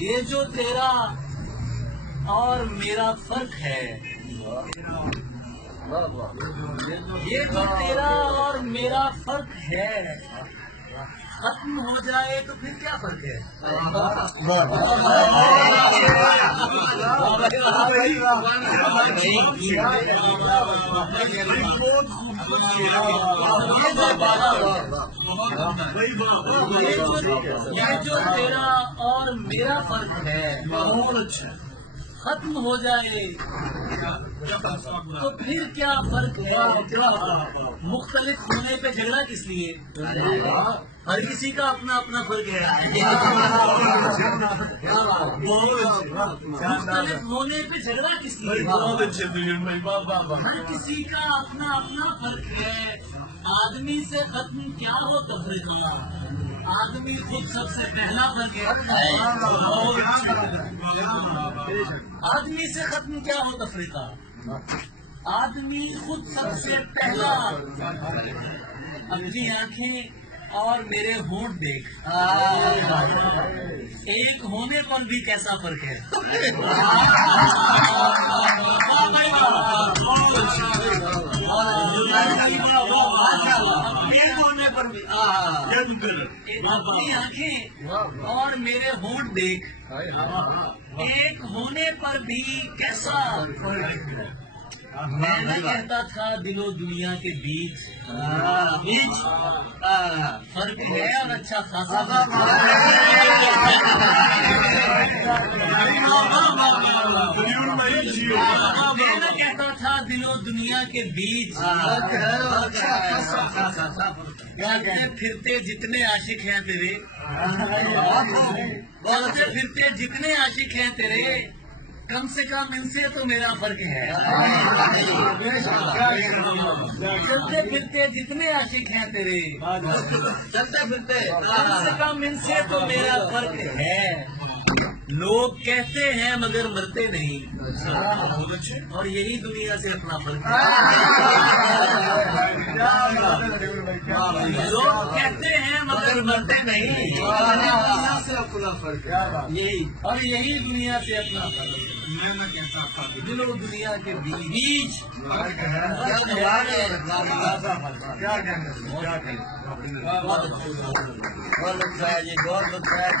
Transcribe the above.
یہ جو تیرا اور میرا فرق ہے، یہ جو تیرا اور میرا فرق ہے، ختم ہو جائے تو پھر کیا فرق ہے؟ یہ جو تیرا اور میرا فرق ہے ختم ہو جائے تو پھر کیا فرق ہے؟ مختلف ہونے پہ جھگڑا کس لیے؟ ہر کسی کا اپنا اپنا فرق ہے۔ مختلف ہونے پہ جھگڑا کس لیے؟ ہر کسی کا اپنا اپنا فرق ہے۔ آدمی سے ختم کیا ہو تفریقہ، آدمی خود سب سے پہلا فرق ہے۔ آدمی سے ختم کیا ہو تفریقہ، آدمی خود سب سے پہلا۔ اپنی آنکھیں اور میرے ہونٹ دیکھ، ایک ہونے پر بھی کیسا فرق ہے۔ اپنی آنکھیں اور میرے ہونٹ دیکھ، ایک ہونے پر بھی کیسا فرق ہے۔ میں نہ کہتا تھا دل و دنیا کے بیچ فرق ہے اور اچھا خاصا فرق میں نہ کہتا تھا دل و دنیا کے بیچ بولتے پھرتے جتنے عاشق ہیں تیرے، بولتے پھرتے جتنے عاشق ہیں تیرے، کم سے کم ان سے تو میرا فرق ہے۔ چلتے پھرتے جتنے عاشق ہیں تیرے، چلتے پھرتے کم سے کم ان سے تو میرا فرق ہے۔ لوگ کہتے ہیں مگر مرتے نہیں، اور یہی دنیا سے اپنا فرق ہے۔ لوگ کہتے ہیں مگر مرتے نہیں، سے اپنا فرق ہے، یہی اور یہی دنیا سے اپنا فرق ہے۔ دل و دنیا کے بیچ بہت اچھا ہے، یہ بہت اچھا ہے۔